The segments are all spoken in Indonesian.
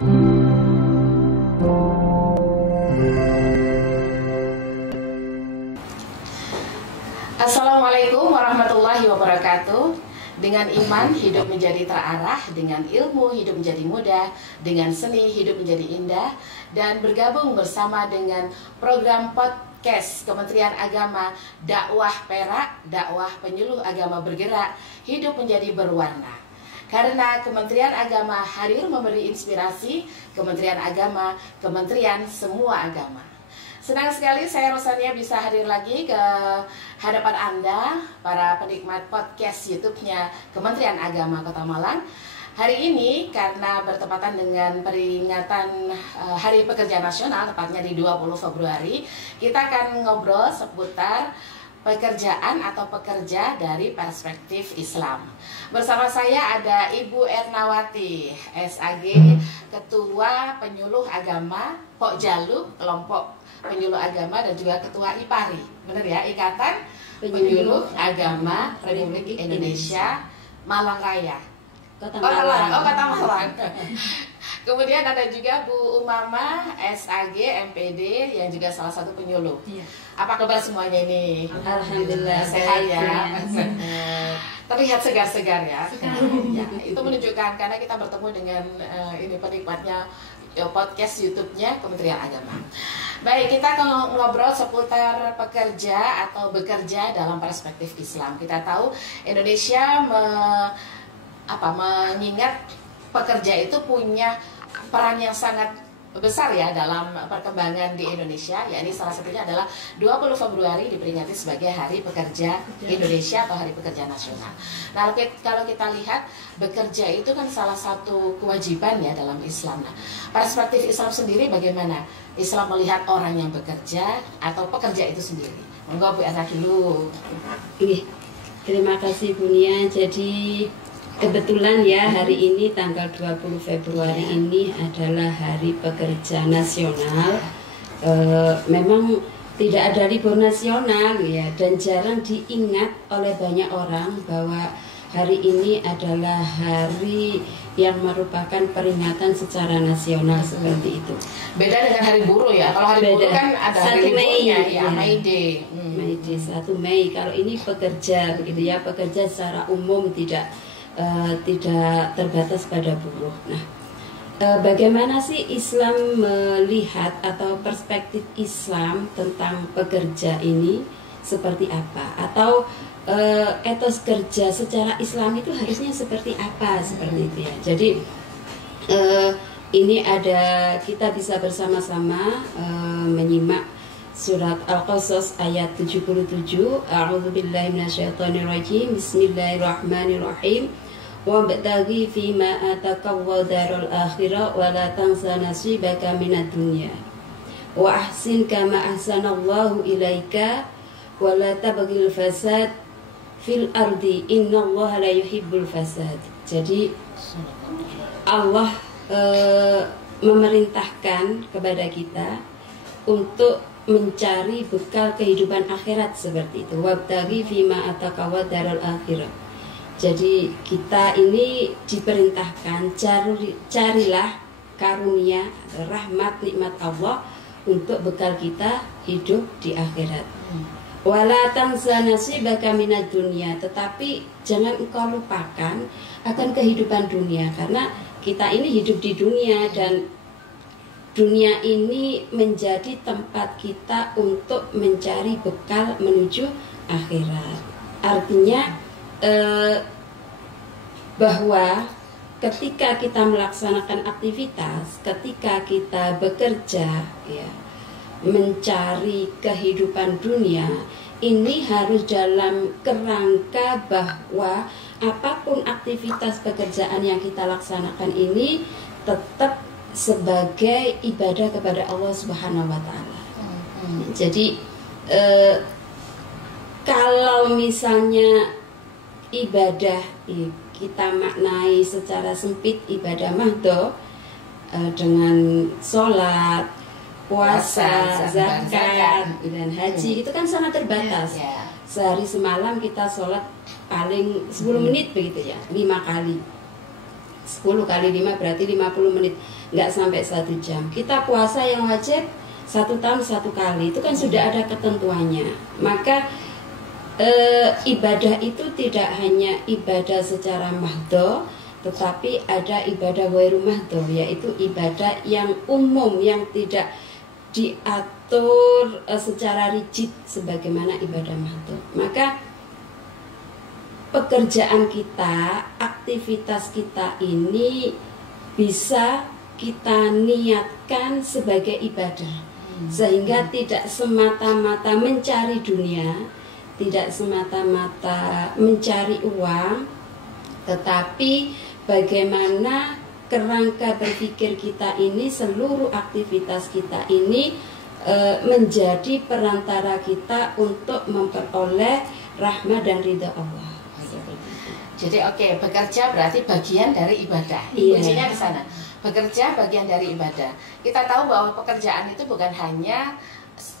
Assalamualaikum warahmatullahi wabarakatuh. Dengan iman hidup menjadi terarah, dengan ilmu hidup menjadi mudah, dengan seni hidup menjadi indah, dan bergabung bersama dengan program podcast Kementerian Agama Dakwah Perak, dakwah penyuluh agama bergerak, hidup menjadi berwarna. Karena Kementerian Agama hadir memberi inspirasi, Kementerian Agama, kementerian semua agama. Senang sekali saya Rosania bisa hadir lagi ke hadapan Anda, para penikmat podcast YouTube-nya Kementerian Agama Kota Malang. Hari ini karena bertepatan dengan peringatan Hari Pekerja Nasional, tepatnya di 20 Februari, kita akan ngobrol seputar pekerjaan atau pekerja dari perspektif Islam. Bersama saya ada Ibu Ernawati, SAG, Ketua Penyuluh Agama Pokjalu, kelompok penyuluh agama, dan juga Ketua IPARI, benar ya, Ikatan Penyuluh Agama Republik Indonesia Malang Raya, Kota Malang. Kota Malang. Kemudian ada juga Bu Umama, SAG, MPD, yang juga salah satu penyuluh. Iya. Apa kabar semuanya ini? Alhamdulillah sehat ya. Terlihat segar-segar ya. Ya. Itu menunjukkan karena kita bertemu dengan ini penikmatnya podcast YouTube-nya Kementerian Agama. Baik, kita akan ngobrol seputar pekerja atau bekerja dalam perspektif Islam. Kita tahu Indonesia mengingat pekerja itu punya peran yang sangat besar ya dalam perkembangan di Indonesia, yakni salah satunya adalah 20 Februari diperingati sebagai Hari Pekerja Indonesia atau Hari Pekerja Nasional. Nah, kalau kita lihat bekerja itu kan salah satu kewajiban ya dalam Islam. Nah, perspektif Islam sendiri bagaimana? Islam melihat orang yang bekerja atau pekerja itu sendiri. Monggo Bu Esa dulu. Terima kasih Bu Nia. Jadi kebetulan ya hari ini tanggal 20 Februari ini adalah Hari Pekerja Nasional. Memang tidak ada libur nasional ya, dan jarang diingat oleh banyak orang bahwa hari ini adalah hari yang merupakan peringatan secara nasional seperti itu. Beda dengan hari buruh ya. Kalau hari buruh kan ada hari liburnya ya, May Day. May Day 1 Mei. Kalau ini pekerja begitu ya, pekerja secara umum tidak terbatas pada buruh. Nah, bagaimana sih Islam melihat atau perspektif Islam tentang pekerja ini seperti apa? Atau etos kerja secara Islam itu harusnya seperti apa? Seperti itu ya. Jadi ini ada, kita bisa bersama-sama menyimak surat Al-Qasas ayat 77. A'udzubillahi minasyaitonirrajim. Bismillahirrahmanirrahim. Wabtaghi fima ataqawwa darul akhirah wa la tansa nasibaka minad dunya. Wa ahsin kama ahsanallahu ilaika wa la tabghil fasad fil ardi innallaha la yuhibbul fasad. Jadi Allah memerintahkan kepada kita untuk mencari bekal kehidupan akhirat seperti itu. Wabtaghi fima ataqawwa darul akhirah. Jadi kita ini diperintahkan carilah karunia, rahmat, nikmat Allah untuk bekal kita hidup di akhirat. Wala tansa nasibaka minad dunya, tetapi jangan engkau lupakan akan kehidupan dunia, karena kita ini hidup di dunia dan dunia ini menjadi tempat kita untuk mencari bekal menuju akhirat. Artinya bahwa ketika kita melaksanakan aktivitas, ketika kita bekerja ya, mencari kehidupan dunia, ini harus dalam kerangka bahwa apapun aktivitas pekerjaan yang kita laksanakan ini tetap sebagai ibadah kepada Allah Subhanahu wa Ta'ala. Jadi kalau misalnya ibadah kita maknai secara sempit, ibadah mahdoh dengan sholat, puasa, zakat, dan haji itu kan sangat terbatas. Sehari semalam kita sholat paling 10 menit begitu ya, 5 kali. 10 kali 5 berarti 50 menit, nggak sampai 1 jam. Kita puasa yang wajib 1 tahun 1 kali, itu kan sudah ada ketentuannya. Maka ibadah itu tidak hanya ibadah secara mahdo, tetapi ada ibadah ghairu mahdo, yaitu ibadah yang umum, yang tidak diatur secara rigid sebagaimana ibadah mahdo. Maka pekerjaan kita, aktivitas kita ini bisa kita niatkan sebagai ibadah, sehingga tidak semata-mata mencari dunia, tidak semata-mata mencari uang, tetapi bagaimana kerangka berpikir kita ini, seluruh aktivitas kita ini menjadi perantara kita untuk memperoleh rahmat dan ridha Allah. Jadi bekerja berarti bagian dari ibadah. Iya. Kuncinya di sana. Bekerja bagian dari ibadah. Kita tahu bahwa pekerjaan itu bukan hanya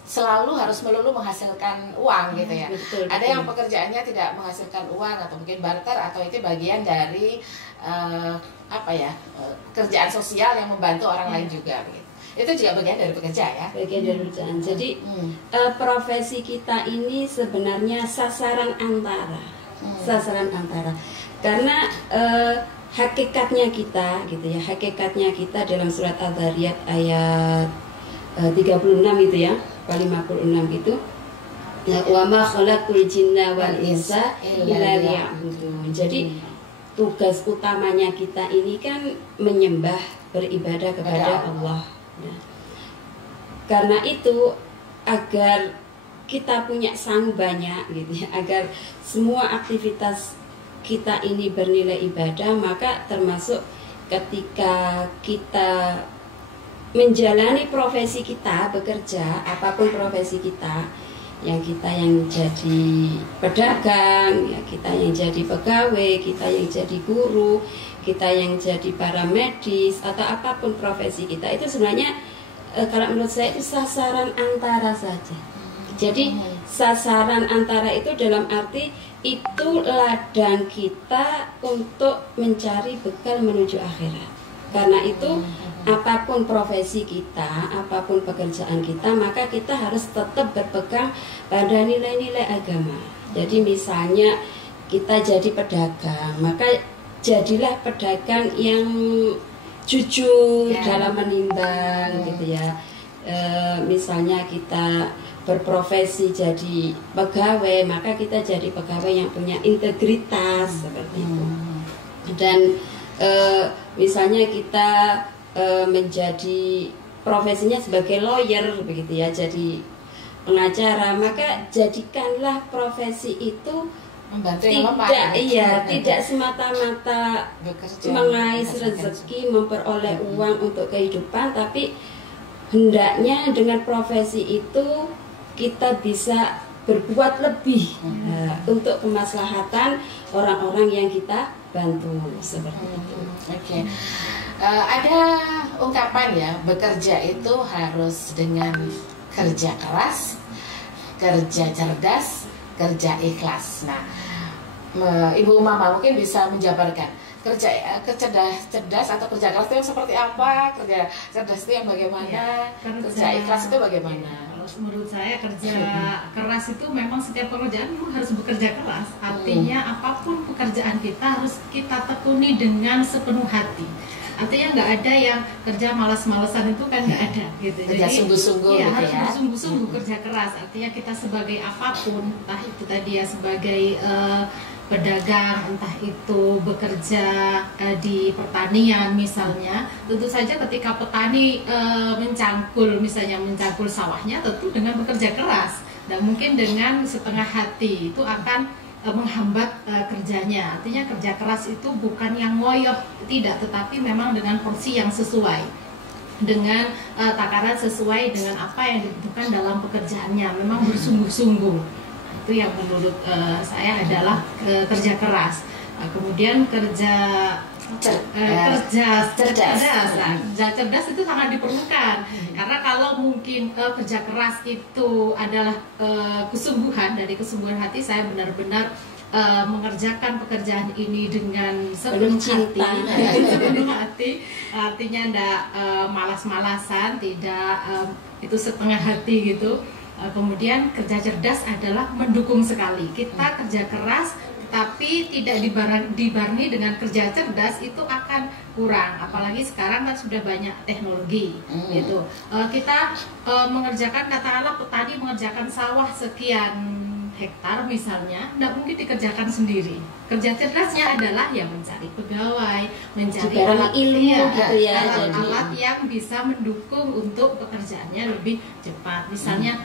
selalu harus melulu menghasilkan uang gitu ya. Betul, Ada betul. yang pekerjaannya tidak menghasilkan uang atau mungkin barter, atau itu bagian dari kerjaan sosial yang membantu orang lain juga begitu. Itu juga bagian dari pekerja ya. Bagian dari pekerjaan. Jadi profesi kita ini sebenarnya sasaran antara. Sasaran antara. Karena hakikatnya kita gitu ya. Hakikatnya kita dalam surat Al-Dhariyat ayat 36 itu ya, 56 itu, wa ma khalaqul jinna wal insa illa liya'budun. Jadi tugas utamanya kita ini kan menyembah, beribadah kepada Allah. Nah, karena itu agar kita punya sang banyak gitu ya, agar semua aktivitas kita ini bernilai ibadah, maka termasuk ketika kita menjalani profesi kita, bekerja, apapun profesi kita, yang jadi pedagang, ya kita yang jadi pegawai, kita yang jadi guru, kita yang jadi paramedis, atau apapun profesi kita, itu sebenarnya kalau menurut saya itu sasaran antara saja. Jadi sasaran antara itu dalam arti itu ladang kita untuk mencari bekal menuju akhirat. Karena itu apapun profesi kita, apapun pekerjaan kita, maka kita harus tetap berpegang pada nilai-nilai agama. Jadi misalnya kita jadi pedagang, maka jadilah pedagang yang jujur dalam menimbang gitu ya. Misalnya kita berprofesi jadi pegawai, maka kita jadi pegawai yang punya integritas seperti itu. Dan misalnya kita menjadi profesinya sebagai lawyer begitu ya, jadi pengacara, maka jadikanlah profesi itu tidak semata-mata mengais rezeki, memperoleh uang untuk kehidupan, tapi hendaknya dengan profesi itu kita bisa berbuat lebih untuk kemaslahatan orang-orang yang kita bantu seperti itu. Ada ungkapan ya, bekerja itu harus dengan kerja keras, kerja cerdas, kerja ikhlas. Nah, Ibu Mama mungkin bisa menjabarkan cerdas atau kerja keras itu yang seperti apa, kerja cerdas itu yang bagaimana, kerja ikhlas itu bagaimana? Menurut saya kerja keras itu memang setiap pekerjaan memang harus bekerja keras. Artinya apapun pekerjaan kita harus kita tekuni dengan sepenuh hati. Artinya nggak ada yang kerja malas-malesan, itu kan nggak ada gitu. Kerja sungguh-sungguh gitu harus ya. bersungguh-sungguh kerja keras. Artinya kita sebagai apapun, entah itu tadi ya sebagai pedagang, entah itu bekerja di pertanian misalnya, tentu saja ketika petani mencangkul sawahnya, tentu dengan bekerja keras dan mungkin dengan setengah hati itu akan menghambat kerjanya. Artinya kerja keras itu bukan yang ngoyo, tidak, tetapi memang dengan porsi yang sesuai, dengan takaran sesuai dengan apa yang dibutuhkan dalam pekerjaannya, memang bersungguh-sungguh. Itu yang menurut saya adalah kerja keras. Kemudian kerja cerdas itu sangat diperlukan, karena kalau mungkin kerja keras itu adalah kesungguhan, dari kesungguhan hati saya benar-benar mengerjakan pekerjaan ini dengan sepenuh cinta. sepenuh hati, artinya tidak malas-malasan, tidak itu setengah hati gitu. Kemudian kerja cerdas adalah mendukung sekali. Kita kerja keras tapi tidak dibarengi dengan kerja cerdas, itu akan kurang. Apalagi sekarang kan sudah banyak teknologi gitu. Kita mengerjakan, katakanlah petani mengerjakan sawah sekian hektar misalnya, tidak mungkin dikerjakan sendiri. Kerja cerdasnya adalah ya mencari pegawai, mencari alat ilmu gitu ya, alat-alat yang bisa mendukung untuk pekerjaannya lebih cepat. Misalnya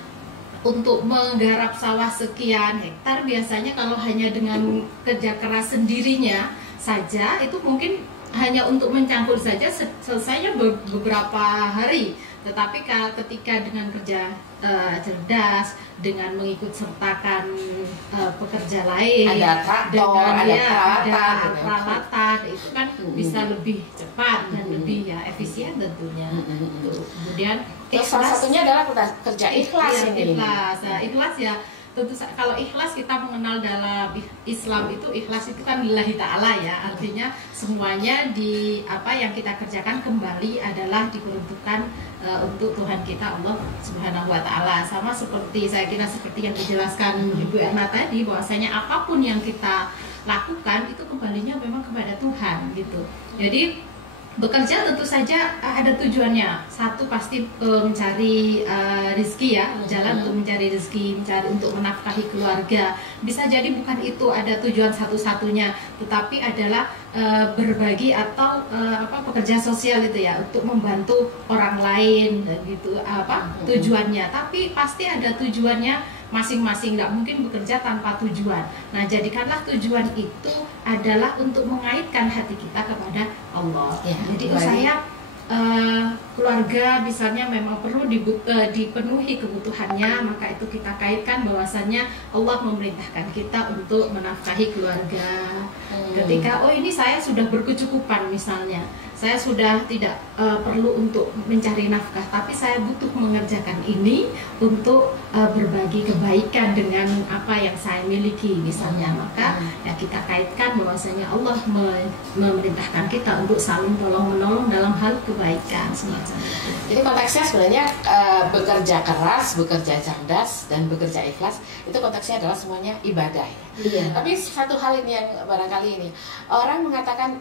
untuk menggarap sawah sekian hektar, biasanya kalau hanya dengan kerja keras sendirinya saja, itu mungkin hanya untuk mencangkul saja selesainya beberapa hari. Tetapi ketika dengan kerja cerdas, dengan mengikut sertakan pekerja lain, ada traktor, dengan ada peralatan, itu kan bisa lebih cepat dan lebih ya efisien tentunya. Kemudian salah satunya adalah kerja ikhlas ini. Ikhlas, nah, ikhlas ya. Tentu kalau ikhlas, kita mengenal dalam Islam itu ikhlas itu kan lillahi ta'ala ya, artinya semuanya di apa yang kita kerjakan kembali adalah diperuntukkan untuk Tuhan kita Allah Subhanahu wa Ta'ala. Sama seperti, saya kira seperti yang dijelaskan Ibu Erna tadi, bahwasanya apapun yang kita lakukan itu kembalinya memang kepada Tuhan gitu. Jadi bekerja tentu saja ada tujuannya. Satu pasti mencari rezeki ya, jalan untuk mencari rezeki, mencari untuk menafkahi keluarga. Bisa jadi bukan itu ada tujuan satu-satunya, tetapi adalah berbagi atau pekerja sosial itu ya, untuk membantu orang lain dan gitu tujuannya. Tapi pasti ada tujuannya masing-masing, nggak mungkin bekerja tanpa tujuan. Nah, jadikanlah tujuan itu adalah untuk mengaitkan hati kita kepada Allah. Ya, jadi saya keluarga misalnya memang perlu dipenuhi kebutuhannya, maka itu kita kaitkan bahwasannya Allah memerintahkan kita untuk menafkahi keluarga. Ketika ini saya sudah berkecukupan misalnya, saya sudah tidak perlu untuk mencari nafkah, tapi saya butuh mengerjakan ini untuk berbagi kebaikan dengan apa yang saya miliki misalnya, maka ya kita kaitkan bahwasanya Allah memerintahkan kita untuk saling tolong-menolong dalam hal kebaikan semacam itu. Jadi konteksnya sebenarnya bekerja keras, bekerja cerdas, dan bekerja ikhlas, itu konteksnya adalah semuanya ibadah ya. Iya. Tapi satu hal ini yang barangkali ini orang mengatakan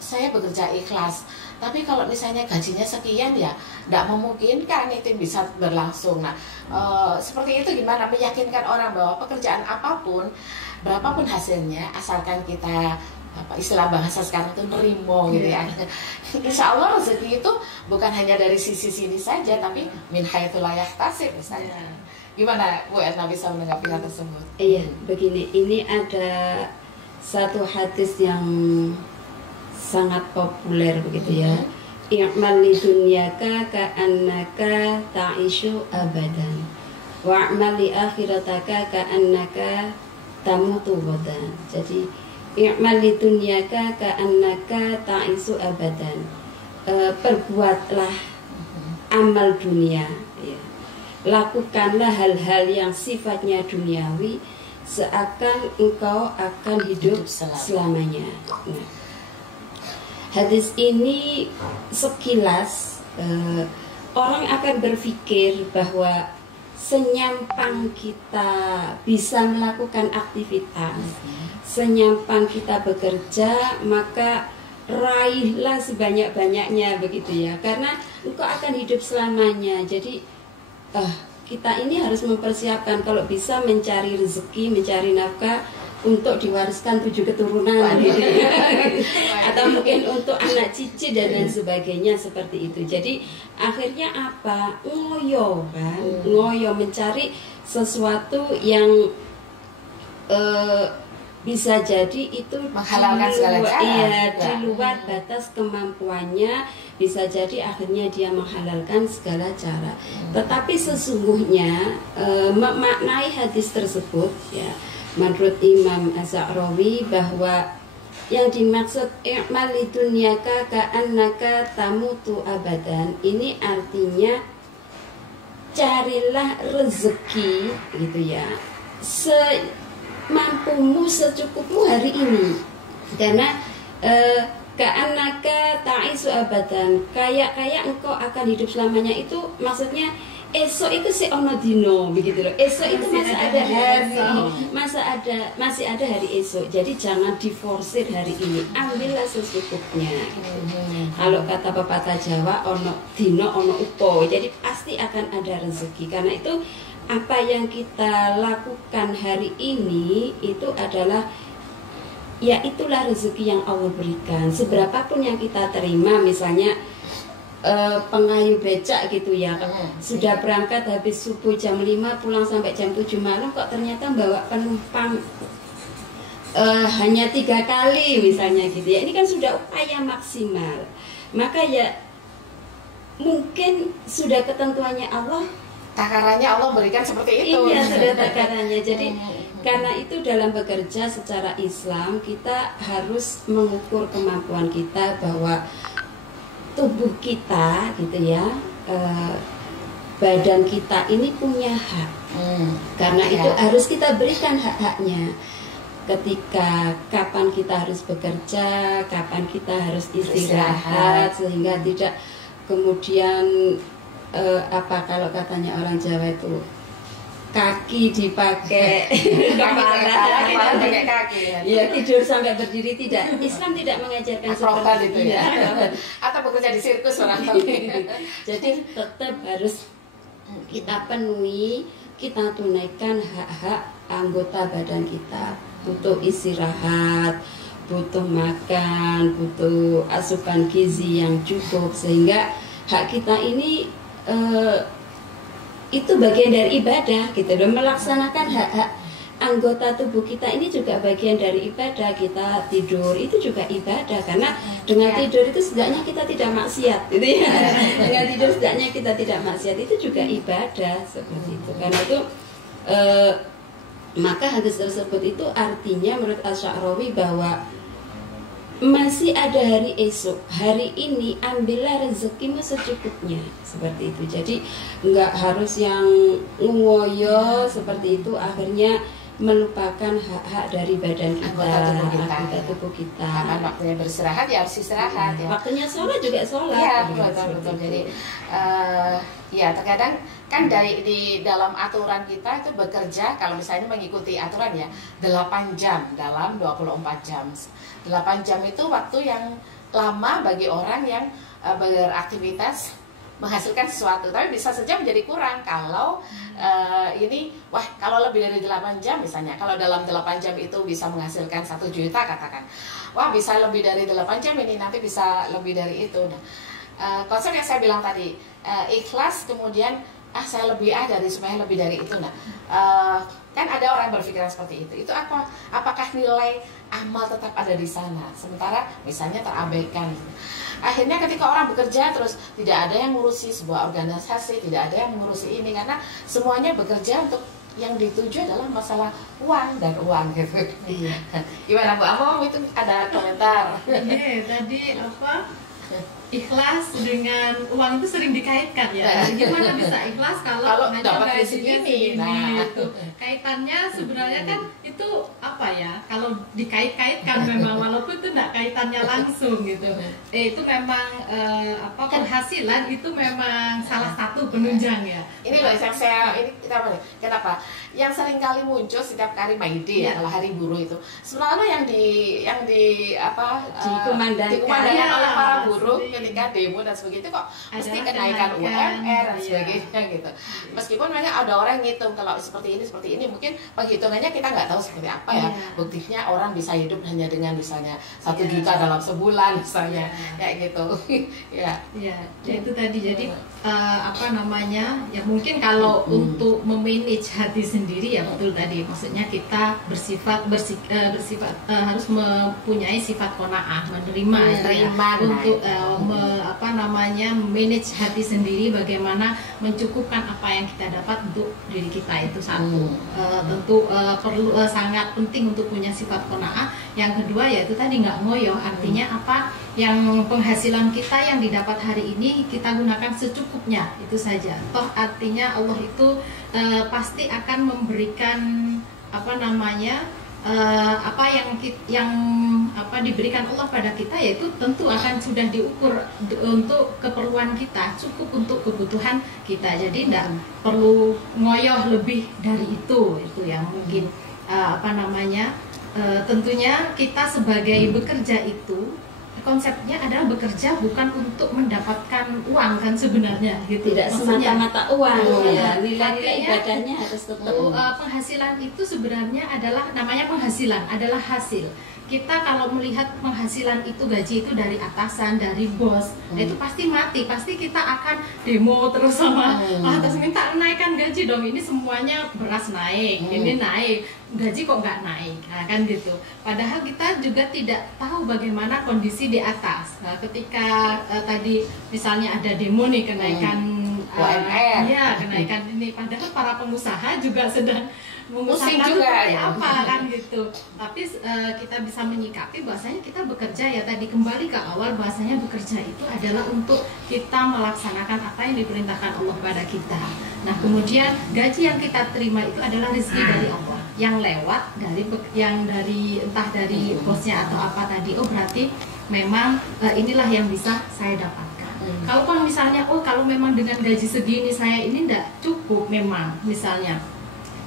saya bekerja ikhlas, tapi kalau misalnya gajinya sekian ya tidak memungkinkan itu bisa berlangsung. Nah seperti itu gimana meyakinkan orang bahwa pekerjaan apapun, berapapun hasilnya, asalkan kita istilah bahasa sekarang itu nerimo gitu ya. Insya Allah rezeki itu bukan hanya dari sisi sini saja, tapi min haitsu la yahtasib misalnya. Gimana Bu Erna bisa menanggapi hal tersebut? Iya, begini, ini ada satu hadis yang sangat populer begitu ya. I'mal li dunyaka ka'annaka ta'ishu abadan wa'mal li akhirataka ka'annaka tamutu ghadan. Jadi i'mal li dunyaka ka'annaka ta'ishu abadan. Perbuatlah amal dunia ya. Lakukanlah hal-hal yang sifatnya duniawi seakan engkau akan hidup selamanya. Nah, hadis ini sekilas orang akan berpikir bahwa senyampang kita bisa melakukan aktivitas, senyampang kita bekerja, maka raihlah sebanyak-banyaknya begitu ya, karena engkau akan hidup selamanya. Jadi kita ini harus mempersiapkan kalau bisa mencari rezeki, mencari nafkah untuk diwariskan 7 keturunan gitu ya. Atau mungkin untuk anak cici dan lain sebagainya seperti itu. Jadi akhirnya apa? Ngoyo kan, ngoyo mencari sesuatu yang bisa jadi itu menghalalkan segala cara. Iya, di luar batas kemampuannya, bisa jadi akhirnya dia menghalalkan segala cara. Tetapi sesungguhnya memaknai hadis tersebut ya, menurut Imam Az-Zahrawi bahwa yang dimaksud i'mal lidunyaka ka'annaka tamutu abadan, ini artinya carilah rezeki gitu ya, mampumu secukupmu hari ini. Karena ka'annaka ta'isu abadan, kayak engkau akan hidup selamanya, itu maksudnya esok itu si ono dino begitu loh. Esok itu masih ada hari, masih ada hari esok. Jadi jangan diforsir hari ini, ambillah secukupnya. Kalau kata pepatah Jawa, ono dino ono upo, jadi pasti akan ada rezeki. Karena itu apa yang kita lakukan hari ini itu adalah, ya itulah rezeki yang Allah berikan. Seberapapun yang kita terima, misalnya pengayuh becak gitu ya, sudah berangkat habis subuh jam 5 pulang sampai jam 7 malam, kok ternyata bawa penumpang hanya 3 kali misalnya gitu ya, ini kan sudah upaya maksimal. Maka ya mungkin sudah ketentuannya Allah, takarannya Allah berikan seperti itu. Iya, sudah takarannya. Jadi karena itu dalam bekerja secara Islam kita harus mengukur kemampuan kita, bahwa tubuh kita gitu ya, badan kita ini punya hak. Karena itu harus kita berikan hak-haknya. Ketika kapan kita harus bekerja, kapan kita harus istirahat, sehingga tidak kemudian apa kalau katanya orang Jawa itu, kaki dipakai kepala, pakai kaki ya tidur sampai berdiri. Tidak, Islam tidak mengajarkan seperti itu ya. Atau bekerja di sirkus orang. Jadi tetap harus kita penuhi, kita tunaikan hak-hak anggota badan kita. Butuh istirahat, butuh makan, butuh asupan gizi yang cukup, sehingga hak kita ini itu bagian dari ibadah gitu loh. Melaksanakan hak-hak anggota tubuh kita ini juga bagian dari ibadah. Kita tidur itu juga ibadah, karena dengan tidur itu setidaknya kita tidak maksiat gitu ya. Dengan tidur setidaknya kita tidak maksiat, itu juga ibadah seperti itu. Karena itu maka hadis tersebut itu artinya menurut Asy-Sya'rawi bahwa masih ada hari esok, hari ini ambillah rezekimu secukupnya, seperti itu. Jadi nggak harus yang ngoyo seperti itu, akhirnya melupakan hak-hak dari badan kita, anggota tubuh kita. Kapan waktunya beristirahat ya harus istirahat. Ya. Waktunya sholat juga sholat. Iya, betul. Jadi ya terkadang kan di dalam aturan kita itu bekerja, kalau misalnya mengikuti aturan ya 8 jam dalam 24 jam. 8 jam itu waktu yang lama bagi orang yang beraktivitas menghasilkan sesuatu, tapi bisa saja menjadi kurang kalau ini, kalau lebih dari 8 jam misalnya, kalau dalam 8 jam itu bisa menghasilkan 1 juta katakan, bisa lebih dari 8 jam ini, nanti bisa lebih dari itu. Nah, konsep yang saya bilang tadi, ikhlas, kemudian saya lebih supaya lebih dari itu. Nah, kan ada orang berpikiran seperti itu. Itu apakah nilai amal tetap ada di sana, sementara misalnya terabaikan. Akhirnya ketika orang bekerja terus tidak ada yang ngurusi sebuah organisasi, tidak ada yang ngurusi ini, karena semuanya bekerja untuk yang dituju adalah masalah uang dan uang gitu. Iya. Gimana Bu Amom, itu ada komentar? Iya, tadi ikhlas dengan uang itu sering dikaitkan ya. Gimana bisa ikhlas kalau dapat segini? Nah, itu kaitannya sebenarnya kan itu kalau dikait-kaitkan memang, walaupun itu tidak kaitannya langsung gitu. Itu memang penghasilan itu memang salah satu penunjang ya. Ini loh kenapa? Yang sering kali muncul setiap kali May Day ya, kalau hari buruh itu sebenarnya yang dikumandangkan oleh para buruh ketika demo dan sebagainya, kok mesti kenaikan UMR dan sebagainya gitu. Meskipun memang ada orang yang ngitung kalau seperti ini, mungkin penghitungannya kita nggak tahu seperti apa ya. Buktinya orang bisa hidup hanya dengan misalnya 1 juta dalam sebulan misalnya, kayak gitu. Ya itu tadi. Jadi ya mungkin kalau untuk memanage hati sendiri ya betul tadi, maksudnya kita bersifat harus mempunyai sifat qanaah, menerima untuk manage hati sendiri, bagaimana mencukupkan apa yang kita dapat untuk diri kita, itu satu. Tentu perlu sangat penting untuk punya sifat qanaah. Yang kedua yaitu tadi nggak ngoyo, artinya yang penghasilan kita yang didapat hari ini kita gunakan secukupnya, itu saja. Toh artinya Allah itu pasti akan memberikan apa yang diberikan Allah pada kita, yaitu tentu akan sudah diukur untuk keperluan kita, cukup untuk kebutuhan kita. Jadi tidak perlu ngoyoh lebih dari itu yang mungkin tentunya kita sebagai bekerja itu konsepnya adalah bekerja bukan untuk mendapatkan uang kan sebenarnya gitu. Tidak semata-mata uang ya. Nilai-nilai Artinya, ibadahnya harus tetap. penghasilan itu sebenarnya adalah, namanya penghasilan adalah hasil. Kita kalau melihat penghasilan itu, gaji itu dari atasan, dari bos, itu pasti mati, pasti kita akan demo terus sama atas, minta naikkan gaji dong, ini semuanya beras naik, ini naik, gaji kok nggak naik, nah, kan gitu. Padahal kita juga tidak tahu bagaimana kondisi di atas. Nah, ketika tadi misalnya ada demo nih kenaikan UMR, kenaikan ini, padahal para pengusaha juga sedang mengusahakan juga seperti apa kan gitu. Tapi kita bisa menyikapi bahwasanya kita bekerja, ya tadi kembali ke awal, bahwasanya bekerja itu adalah untuk kita melaksanakan apa yang diperintahkan Allah pada kita. Nah, kemudian gaji yang kita terima itu adalah rezeki dari Allah yang lewat dari entah dari bosnya atau apa tadi. Oh, berarti memang inilah yang bisa saya dapatkan. Kalau misalnya kalau memang dengan gaji segini saya ini tidak cukup, memang misalnya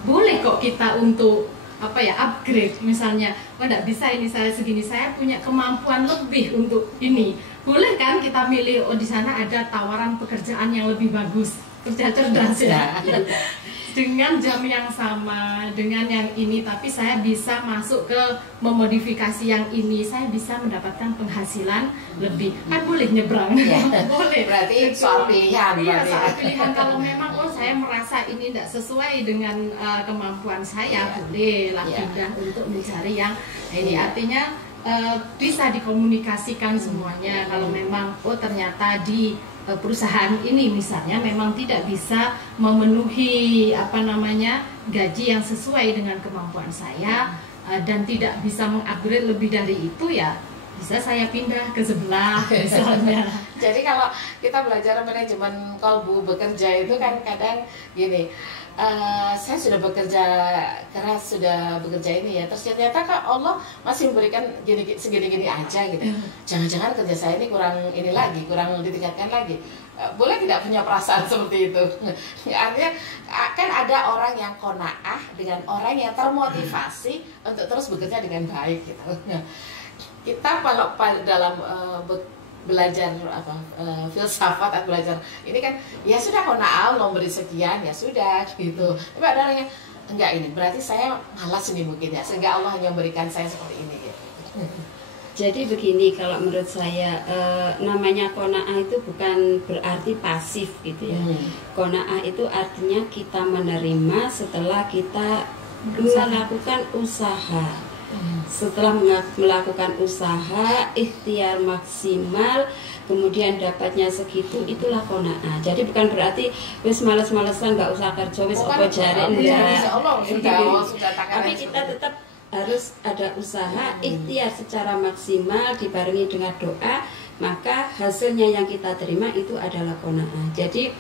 boleh kok kita untuk upgrade, misalnya tidak bisa ini saya segini, saya punya kemampuan lebih untuk ini, boleh kan kita milih, di sana ada tawaran pekerjaan yang lebih bagus, kerja cerdas ya dengan jam yang sama, dengan yang ini, tapi saya bisa masuk ke memodifikasi yang ini, saya bisa mendapatkan penghasilan lebih, kan boleh nyebrang boleh. Berarti soal pilihan. Iya, soal pilihan. Kalau memang saya merasa ini tidak sesuai dengan kemampuan saya, boleh lah pindah untuk mencari yang ini. Artinya bisa dikomunikasikan semuanya. Kalau memang ternyata di perusahaan ini misalnya memang tidak bisa memenuhi gaji yang sesuai dengan kemampuan saya, dan tidak bisa mengupgrade lebih dari itu, ya bisa saya pindah ke sebelah misalnya. Jadi kalau kita belajar manajemen kolbu bekerja itu kan kadang gini, saya sudah bekerja keras, sudah bekerja ini ya, terus ternyata kok Allah masih memberikan segini-gini aja gitu. Jangan-jangan kerja saya ini kurang ini lagi, kurang ditingkatkan lagi. Boleh tidak punya perasaan seperti itu? Artinya kan ada orang yang qanaah dengan orang yang termotivasi untuk terus bekerja dengan baik gitu. Kita kalau dalam belajar filsafat atau belajar ini kan ya sudah, qanaah memberi sekian ya sudah gitu. Tapi ada orang yang enggak, ini berarti saya malas ini mungkin ya, sehingga Allah hanya memberikan saya seperti ini gitu. Jadi begini, kalau menurut saya namanya qanaah itu bukan berarti pasif gitu ya. Qanaah itu artinya kita menerima setelah kita melakukan usaha. Setelah melakukan usaha, ikhtiar maksimal, kemudian dapatnya segitu, itulah qanaah. Jadi bukan berarti wis males-malesan nggak usah kerja, wis apa jare enggak. Tapi kita tetap harus ada usaha, ikhtiar secara maksimal dibarengi dengan doa, maka hasilnya yang kita terima itu adalah qanaah. Jadi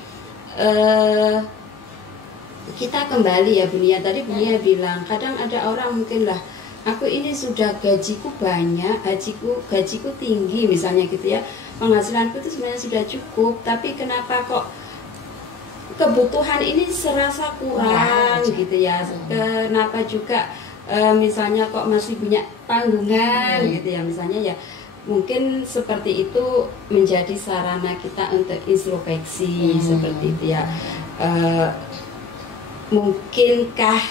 kita kembali ya Bunia, tadi Bunia bilang kadang ada orang mungkin lah, aku ini sudah gajiku banyak, gajiku tinggi misalnya gitu ya, penghasilanku itu sebenarnya sudah cukup, tapi kenapa kok kebutuhan ini serasa kurang gitu ya, kenapa juga misalnya kok masih punya tanggungan gitu ya, misalnya ya mungkin seperti itu menjadi sarana kita untuk introspeksi seperti itu ya. Mungkinkah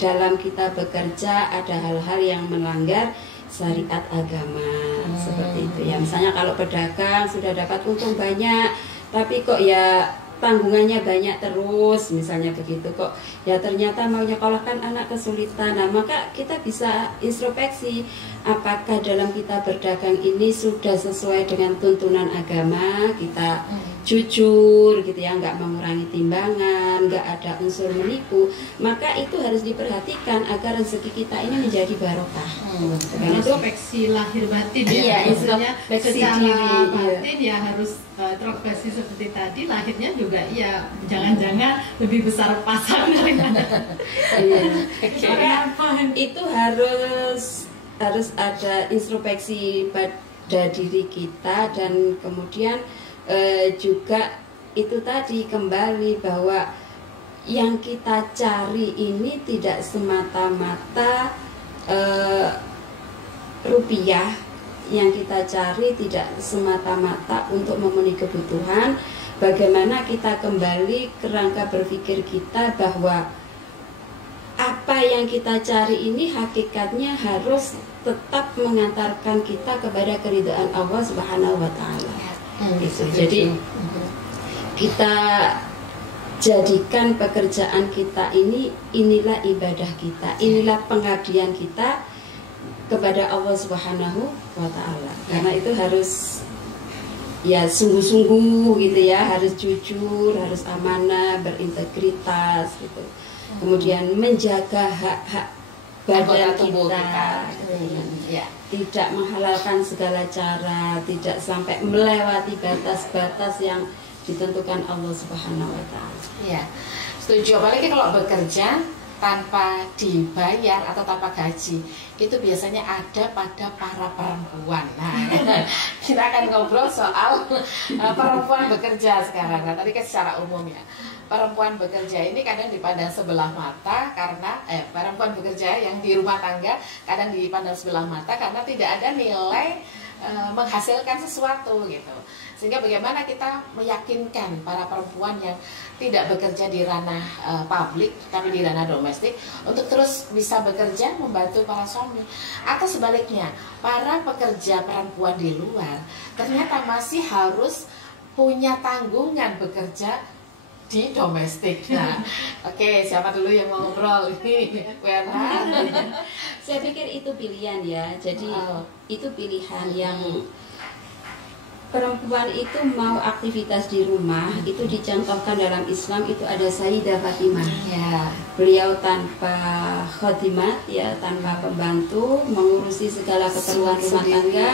dalam kita bekerja ada hal-hal yang melanggar syariat agama seperti itu ya, misalnya kalau pedagang sudah dapat untung banyak tapi kok ya tanggungannya banyak terus misalnya begitu, kok ya ternyata mau nyekolahkan anak kesulitan. Nah, maka kita bisa introspeksi apakah dalam kita berdagang ini sudah sesuai dengan tuntunan agama, kita jujur gitu ya, nggak mengurangi timbangan, nggak ada unsur menipu, maka itu harus diperhatikan agar rezeki kita ini menjadi barokah. Introspeksi lahir batin iya, ya, maksudnya introspeksi secara diri, batin ya harus introspeksi seperti tadi, lahirnya juga ya jangan-jangan lebih besar pasang daripada itu harus ada introspeksi pada diri kita, dan kemudian juga itu tadi kembali bahwa yang kita cari ini tidak semata-mata rupiah, yang kita cari tidak semata-mata untuk memenuhi kebutuhan. Bagaimana kita kembali ke rangka berpikir kita bahwa apa yang kita cari ini hakikatnya harus tetap mengantarkan kita kepada keridhaan Allah Subhanahu wa Ta'ala. Gitu. Jadi kita jadikan pekerjaan kita ini, inilah ibadah kita, inilah pengabdian kita kepada Allah Subhanahu wa Ta'ala. Karena itu harus ya sungguh-sungguh gitu ya, harus jujur, harus amanah, berintegritas gitu. Kemudian menjaga hak-hak badan kita, tidak menghalalkan segala cara, tidak sampai melewati batas-batas yang ditentukan Allah Subhanahu wa Ta'ala. Iya, setuju. Apalagi kalau bekerja tanpa dibayar atau tanpa gaji, itu biasanya ada pada para perempuan. Nah, kita akan ngobrol soal perempuan bekerja sekarang. Nah, tadi kan secara umum ya, perempuan bekerja ini kadang dipandang sebelah mata karena perempuan bekerja yang di rumah tangga kadang dipandang sebelah mata karena tidak ada nilai menghasilkan sesuatu gitu. Sehingga bagaimana kita meyakinkan para perempuan yang tidak bekerja di ranah publik tapi di ranah domestik untuk terus bisa bekerja membantu para suami, atau sebaliknya para pekerja perempuan di luar ternyata masih harus punya tanggungan bekerja di domestik. Nah, oke, siapa dulu yang mau ngobrol ini? Werna. Saya pikir itu pilihan ya. Jadi itu pilihan yang perempuan itu mau aktivitas di rumah, itu dicontohkan dalam Islam itu ada Sayyidah Fatimah. Ya. Beliau tanpa khadimat ya, tanpa pembantu, mengurusi segala keperluan rumah tangga,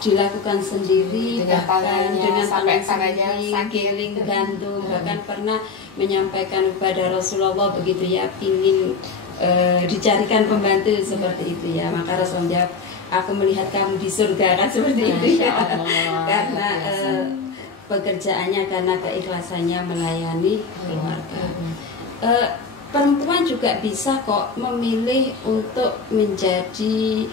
dilakukan sendiri, bahkan dengan tangan sendiri, giling gandum, bahkan pernah menyampaikan kepada Rasulullah begitu ya, ingin dicarikan pembantu seperti itu ya. Maka Rasulullah jawab, aku melihat kamu di surga, kan seperti itu ya. Karena pekerjaannya, karena keikhlasannya melayani keluarga. Perempuan juga bisa kok memilih untuk menjadi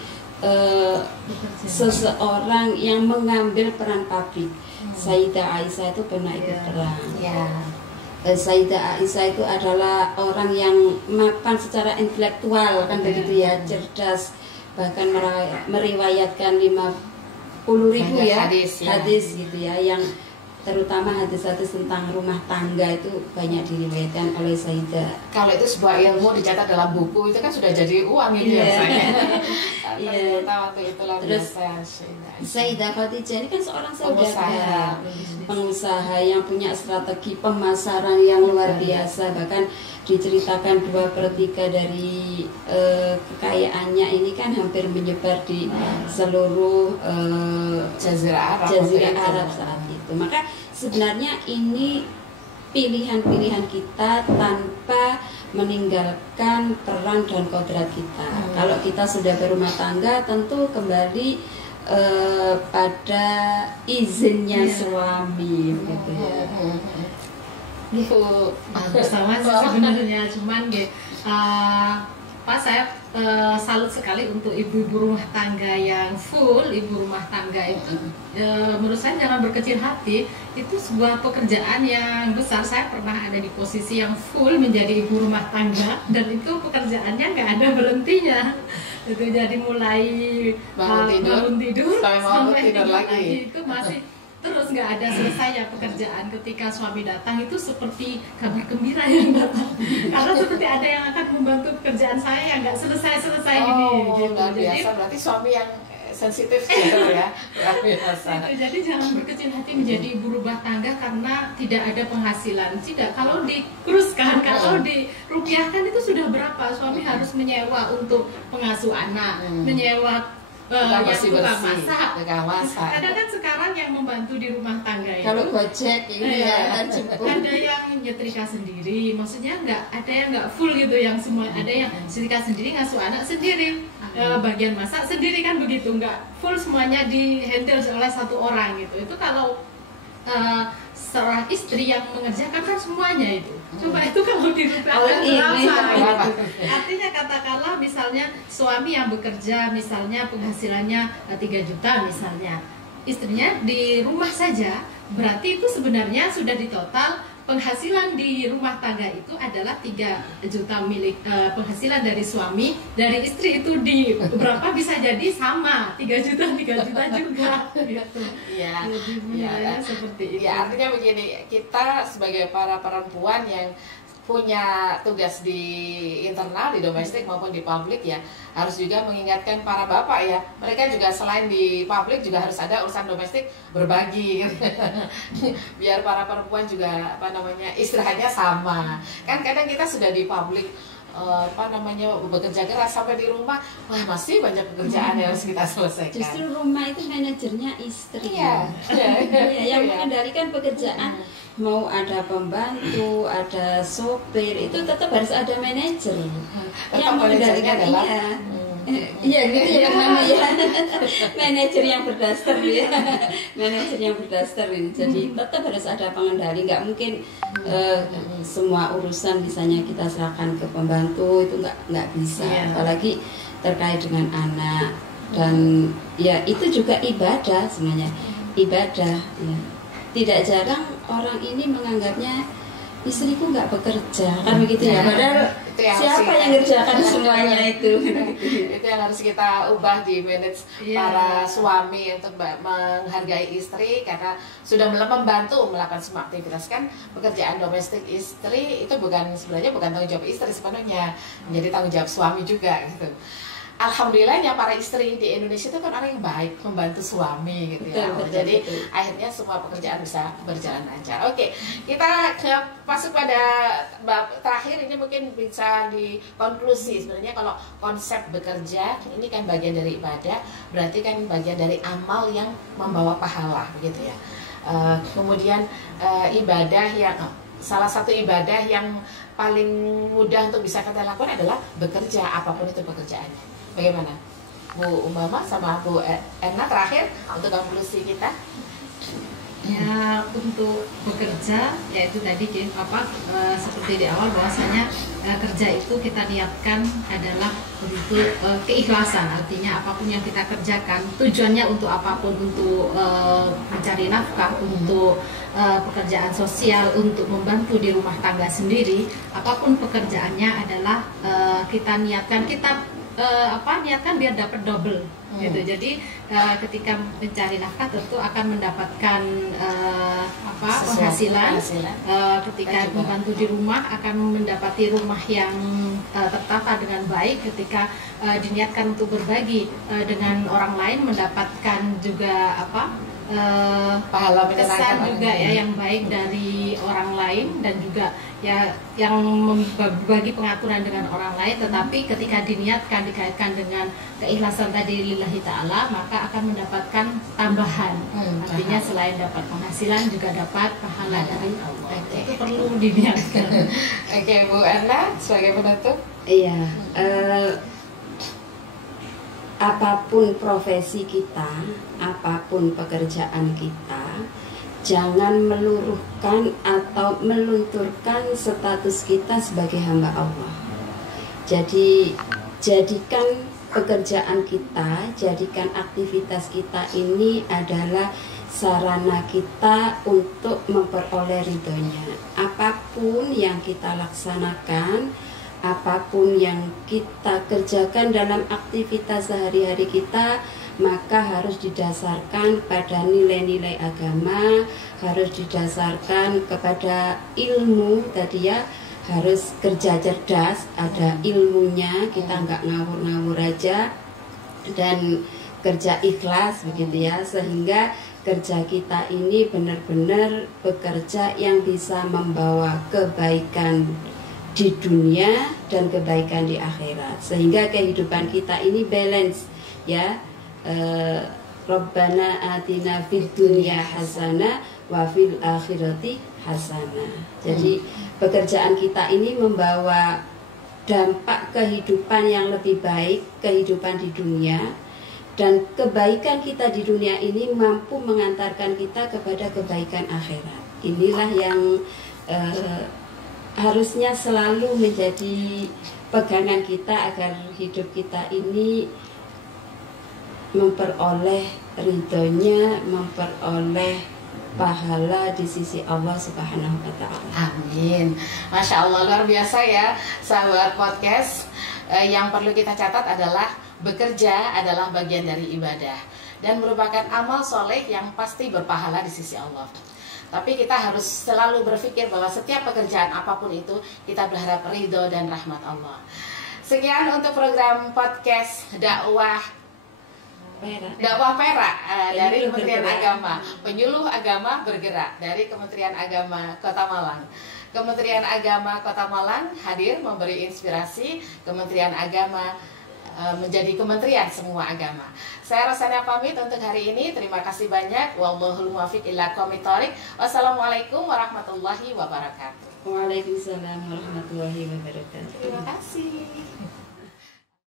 seseorang yang mengambil peran publik. Sayyidah Aisyah itu pernah ikut perang. Sayyidah Aisyah itu adalah orang yang mapan secara intelektual, kan begitu ya, cerdas, bahkan meriwayatkan 50.000 ya hadis gitu ya, yang terutama hadis-hadis tentang rumah tangga itu banyak diriwayatkan oleh Sayyidah. Kalau itu sebuah ilmu dicatat dalam buku itu kan sudah jadi uang ini biasanya. Iya. Terus Sayyidah Khadijah ini kan seorang saudagar, pengusaha yang punya strategi pemasaran yang luar biasa. Bahkan diceritakan 2/3 dari kekayaannya ini kan hampir menyebar di seluruh Jazirah Arab saat itu. Maka sebenarnya ini pilihan-pilihan kita tanpa meninggalkan peran dan kodrat kita. Kalau kita sudah berumah tangga, tentu kembali pada izinnya suami, gitu ya. Sama sih sebenarnya, cuman Pak, saya salut sekali untuk ibu-ibu rumah tangga yang full. Ibu rumah tangga itu menurut saya jangan berkecil hati, itu sebuah pekerjaan yang besar. Saya pernah ada di posisi yang full menjadi ibu rumah tangga, dan itu pekerjaannya nggak ada berhentinya. Itu jadi mulai bangun tidur sampai tidur lagi itu masih terus, nggak ada selesainya pekerjaan. Ketika suami datang itu seperti kabar gembira yang datang, karena seperti ada yang akan membantu pekerjaan saya yang nggak selesai ini. Gitu. Jadi biasa, berarti suami yang sensitif gitu ya, luar biasa. Jadi jangan berkecil hati menjadi ibu rumah tangga karena tidak ada penghasilan. Tidak, kalau dikuruskan, kalau dirupiahkan itu sudah berapa? Suami harus menyewa untuk pengasuh anak, menyewa yang tukang masak. Kadang kan sekarang yang membantu di rumah tangga itu kalau Gojek ini ada yang nyetrika sendiri, maksudnya ada yang nggak full gitu, yang semua ada yang nyetrika sendiri, ngasuh anak sendiri, bagian masak sendiri kan begitu, nggak full semuanya di handle oleh satu orang gitu. Itu kalau seorang istri yang mengerjakan kan semuanya itu. Coba itu kalau dirupiahkan berapa? Artinya katakanlah misalnya suami yang bekerja misalnya penghasilannya 3 juta misalnya, istrinya di rumah saja, berarti itu sebenarnya sudah ditotal penghasilan di rumah tangga itu adalah 3 juta milik penghasilan dari suami, dari istri itu di berapa bisa jadi sama 3 juta juga gitu. Iya, seperti itu. Ya, artinya begini, kita sebagai para perempuan yang punya tugas di internal, di domestik maupun di publik ya, harus juga mengingatkan para bapak ya, mereka juga selain di publik juga harus ada urusan domestik berbagi gitu. Biar para perempuan juga istirahatnya sama. Kan kadang kita sudah di publik bekerja keras, sampai di rumah masih banyak pekerjaan yang harus kita selesaikan. Justru rumah itu manajernya istri. Iya. Yang mengendalikan pekerjaan, mau ada pembantu, ada sopir, itu tetap harus ada manajer. Yang mengendalikan iya gitu ya namanya. Manajer yang berdaster ya. Manajer yang berdaster ini. Jadi tetap harus ada pengendali, nggak mungkin semua urusan misalnya kita serahkan ke pembantu, itu nggak bisa. Apalagi terkait dengan anak, dan ya itu juga ibadah sebenarnya, ibadah ya. Tidak jarang orang ini menganggapnya istriku nggak bekerja kan begitu ya, padahal siapa yang ngerjakan semuanya itu. Itu yang harus kita ubah di manage para suami untuk menghargai istri, karena sudah membantu melakukan semua aktivitas. Kan pekerjaan domestik istri itu sebenarnya bukan tanggung jawab istri sepenuhnya, menjadi tanggung jawab suami juga gitu. Alhamdulillahnya para istri di Indonesia itu kan orang yang baik, membantu suami gitu ya. Jadi akhirnya semua pekerjaan bisa berjalan lancar. Oke, kita masuk pada bab terakhir, ini mungkin bisa dikonklusi. Sebenarnya kalau konsep bekerja ini kan bagian dari ibadah, berarti kan bagian dari amal yang membawa pahala begitu ya. Kemudian ibadah yang salah satu ibadah yang paling mudah untuk bisa kita lakukan adalah bekerja, apapun itu pekerjaannya. Bagaimana Bu Umama sama Bu Erna terakhir untuk konklusi kita? Ya, untuk bekerja yaitu tadi seperti di awal bahwasanya kerja itu kita niatkan adalah untuk keikhlasan, artinya apapun yang kita kerjakan tujuannya untuk apapun, untuk mencari nafkah, untuk pekerjaan sosial, untuk membantu di rumah tangga sendiri, apapun pekerjaannya adalah kita niatkan, niatkan biar dapat double gitu. Jadi ketika mencari nafkah tentu akan mendapatkan penghasilan. Ketika membantu di rumah akan mendapati rumah yang tertata dengan baik. Ketika diniatkan untuk berbagi dengan orang lain, mendapatkan juga pahala kesan juga ya yang baik dari orang lain, dan juga ya yang membagi pengaturan dengan orang lain. Tetapi ketika diniatkan dikaitkan dengan keikhlasan tadi lillahi ta'ala, maka akan mendapatkan tambahan. Artinya selain dapat penghasilan juga dapat pahala dari Allah. Itu perlu diniatkan. Oke, Bu Erna sebagai penutup. Iya, apapun profesi kita, apapun pekerjaan kita, jangan meluruhkan atau melunturkan status kita sebagai hamba Allah. Jadi jadikan pekerjaan kita, jadikan aktivitas kita ini adalah sarana kita untuk memperoleh ridhonya. Apapun yang kita laksanakan, apapun yang kita kerjakan dalam aktivitas sehari-hari kita, maka harus didasarkan pada nilai-nilai agama, harus didasarkan kepada ilmu tadi ya, harus kerja cerdas, ada ilmunya, kita nggak ngawur-ngawur aja. Dan kerja ikhlas begitu ya, sehingga kerja kita ini benar-benar bekerja yang bisa membawa kebaikan di dunia dan kebaikan di akhirat, sehingga kehidupan kita ini balance ya. Rabbana atina fid dunya hasanah wa fil akhirati hasanah. Jadi pekerjaan kita ini membawa dampak kehidupan yang lebih baik, kehidupan di dunia, dan kebaikan kita di dunia ini mampu mengantarkan kita kepada kebaikan akhirat. Inilah yang harusnya selalu menjadi pegangan kita agar hidup kita ini memperoleh ridhonya, memperoleh pahala di sisi Allah Subhanahu wa Ta'ala. Amin. Masya Allah, luar biasa ya sahabat podcast. Yang perlu kita catat adalah bekerja adalah bagian dari ibadah dan merupakan amal soleh yang pasti berpahala di sisi Allah. Tapi kita harus selalu berpikir bahwa setiap pekerjaan apapun itu kita berharap ridho dan rahmat Allah. Sekian untuk program podcast dakwah Perak dari Kementerian Agama, penyuluh agama bergerak dari Kementerian Agama Kota Malang. Kementerian Agama Kota Malang hadir memberi inspirasi Kementerian Agama menjadi kementerian semua agama. Saya Rosana pamit untuk hari ini. Terima kasih banyak. Wallahul muwaffiq ila aqwamit thoriq. Wassalamualaikum warahmatullahi wabarakatuh. Waalaikumsalam warahmatullahi wabarakatuh. Terima kasih.